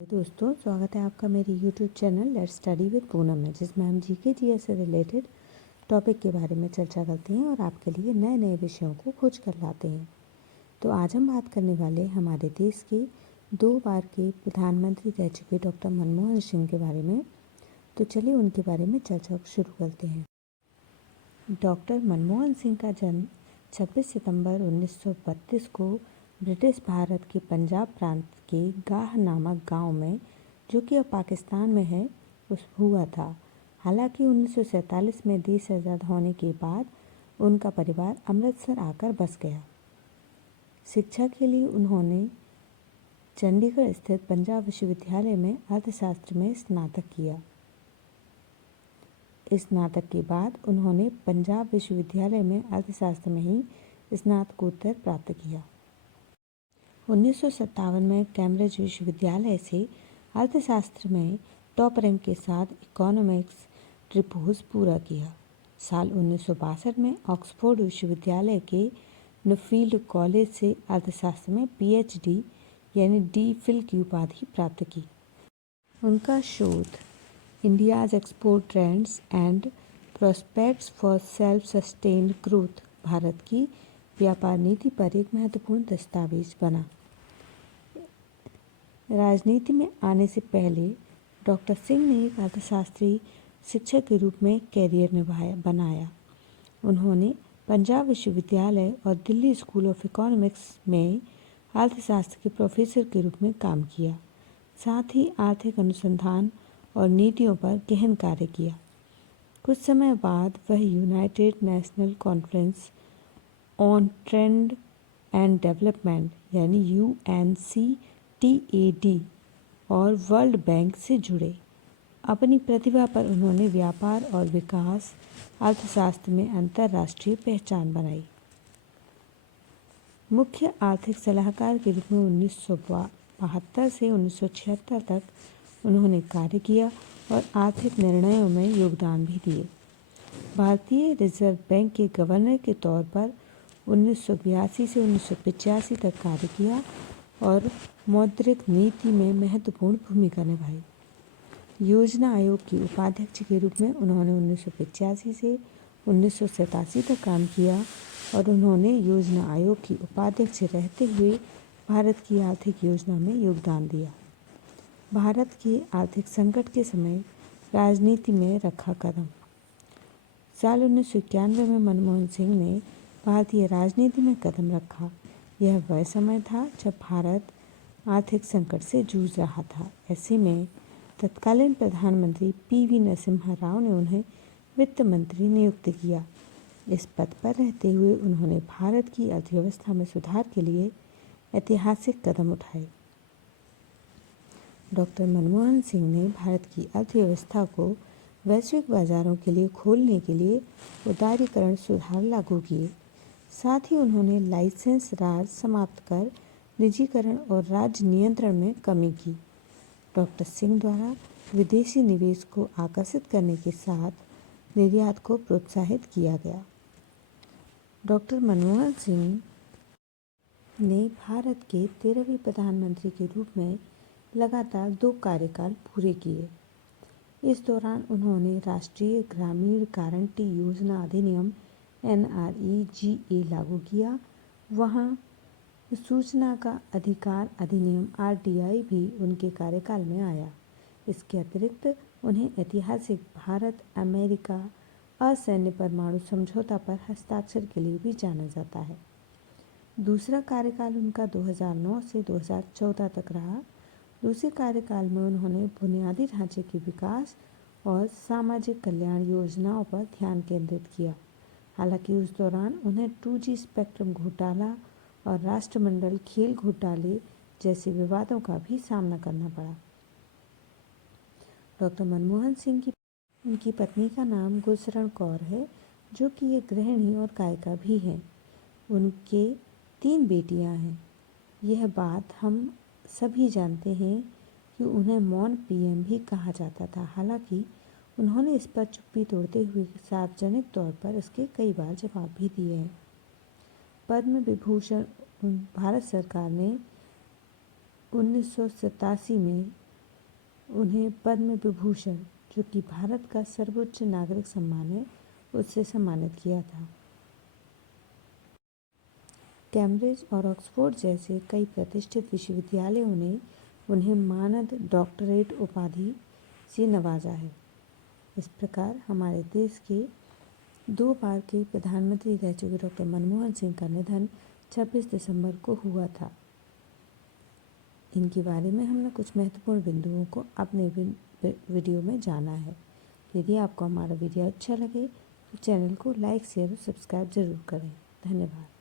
दोस्तों, स्वागत है आपका मेरे YouTube channel let's study with Poonam में, जिसमें हम जीके जीएस से रिलेटेड टॉपिक के बारे में चर्चा करते हैं और आपके लिए नए नए विषयों को खोज कर लाते हैं। तो आज हम बात करने वाले हमारे देश के 2 बार के प्रधानमंत्री रह चुके डॉक्टर मनमोहन सिंह के बारे में। तो चलिए उनके बारे में चर्चा शुरू करते हैं। डॉक्टर मनमोहन सिंह का जन्म 26 सितंबर 1932 को ब्रिटिश भारत के पंजाब प्रांत के गाह नामक गांव में, जो कि अब पाकिस्तान में है, उस हुआ था। हालांकि 1947 में देश आज़ाद होने के बाद उनका परिवार अमृतसर आकर बस गया। शिक्षा के लिए उन्होंने चंडीगढ़ स्थित पंजाब विश्वविद्यालय में अर्थशास्त्र में स्नातक किया। स्नातक के बाद उन्होंने पंजाब विश्वविद्यालय में अर्थशास्त्र में ही स्नातकोत्तर प्राप्त किया। 1957 में कैम्ब्रिज विश्वविद्यालय से अर्थशास्त्र में टॉप रैंक के साथ इकोनॉमिक्स ट्रिपोज पूरा किया। साल 1962 में ऑक्सफोर्ड विश्वविद्यालय के न्यूफील्ड कॉलेज से अर्थशास्त्र में पीएचडी यानी डी.फिल की उपाधि प्राप्त की। उनका शोध India's export trends and prospects for self sustained growth Bharat की व्यापार नीति पर एक महत्वपूर्ण दस्तावेज बना। राजनीति में आने से पहले डॉक्टर सिंह ने एक अर्थशास्त्री शिक्षक के रूप में कैरियर बनाया। उन्होंने पंजाब विश्वविद्यालय और दिल्ली स्कूल ऑफ इकोनॉमिक्स में अर्थशास्त्र के प्रोफेसर के रूप में काम किया। साथ ही आर्थिक अनुसंधान और नीतियों पर गहन कार्य किया। कुछ समय बाद वह United national conference on trade and development यानी UNCTAD और वर्ल्ड बैंक से जुड़े। अपनी प्रतिभा पर उन्होंने व्यापार और विकास अर्थशास्त्र में अंतर्राष्ट्रीय पहचान बनाई। मुख्य आर्थिक सलाहकार के रूप में 1972 से 1976 तक उन्होंने कार्य किया और आर्थिक निर्णयों में योगदान भी दिए। भारतीय रिजर्व बैंक के गवर्नर के तौर पर 1982 से 1985 तक कार्य किया और मौद्रिक नीति में महत्वपूर्ण भूमिका निभाई। योजना आयोग के उपाध्यक्ष के रूप में उन्होंने 1985 से 1987 तक काम किया और उन्होंने योजना आयोग की उपाध्यक्ष रहते हुए भारत की आर्थिक योजना में योगदान दिया। भारत के आर्थिक संकट के समय राजनीति में रखा कदम। साल 1991 में मनमोहन सिंह ने भारतीय राजनीति में कदम रखा। यह वह समय था जब भारत आर्थिक संकट से जूझ रहा था। ऐसे में तत्कालीन प्रधानमंत्री PV नरसिम्हा राव ने उन्हें वित्त मंत्री नियुक्त किया। इस पद पर रहते हुए उन्होंने भारत की अर्थव्यवस्था में सुधार के लिए ऐतिहासिक कदम उठाए। डॉक्टर मनमोहन सिंह ने भारत की अर्थव्यवस्था को वैश्विक बाजारों के लिए खोलने के लिए उदारीकरण सुधार लागू किए। साथ ही उन्होंने लाइसेंस राज समाप्त कर निजीकरण और राज्य नियंत्रण में कमी की। डॉक्टर सिंह द्वारा विदेशी निवेश को आकर्षित करने के साथ निर्यात को प्रोत्साहित किया गया। डॉक्टर मनमोहन सिंह ने भारत के 13वें प्रधानमंत्री के रूप में लगातार 2 कार्यकाल पूरे किए। इस दौरान उन्होंने राष्ट्रीय ग्रामीण गारंटी योजना अधिनियम NREGA लागू किया। वहाँ सूचना का अधिकार अधिनियम RTI भी उनके कार्यकाल में आया। इसके अतिरिक्त उन्हें ऐतिहासिक भारत अमेरिका असैन्य परमाणु समझौता पर हस्ताक्षर के लिए भी जाना जाता है। दूसरा कार्यकाल उनका 2009 से 2014 तक रहा। दूसरे कार्यकाल में उन्होंने बुनियादी ढांचे के विकास और सामाजिक कल्याण योजनाओं पर ध्यान केंद्रित किया। हालांकि उस दौरान उन्हें 2G स्पेक्ट्रम घोटाला और राष्ट्रमंडल खेल घोटाले जैसे विवादों का भी सामना करना पड़ा। डॉक्टर मनमोहन सिंह की उनकी पत्नी का नाम गुरशरण कौर है, जो कि एक गृहिणी और गायिका भी हैं। उनके 3 बेटियां हैं। यह बात हम सभी जानते हैं कि उन्हें मौन PM भी कहा जाता था। हालांकि उन्होंने इस पर चुप्पी तोड़ते हुए सार्वजनिक तौर पर इसके कई बार जवाब भी दिए हैं। पद्म विभूषण भारत सरकार ने 1987 में उन्हें पद्म विभूषण, जो कि भारत का सर्वोच्च नागरिक सम्मान है, उससे सम्मानित किया था। कैम्ब्रिज और ऑक्सफोर्ड जैसे कई प्रतिष्ठित विश्वविद्यालयों ने उन्हें मानद डॉक्टरेट उपाधि से नवाजा है। इस प्रकार हमारे देश के 2 बार के प्रधानमंत्री रह चुके डॉक्टर मनमोहन सिंह का निधन 26 दिसंबर को हुआ था। इनके बारे में हमने कुछ महत्वपूर्ण बिंदुओं को अपने वीडियो में जाना है। यदि आपको हमारा वीडियो अच्छा लगे तो चैनल को लाइक, शेयर और सब्सक्राइब ज़रूर करें। धन्यवाद।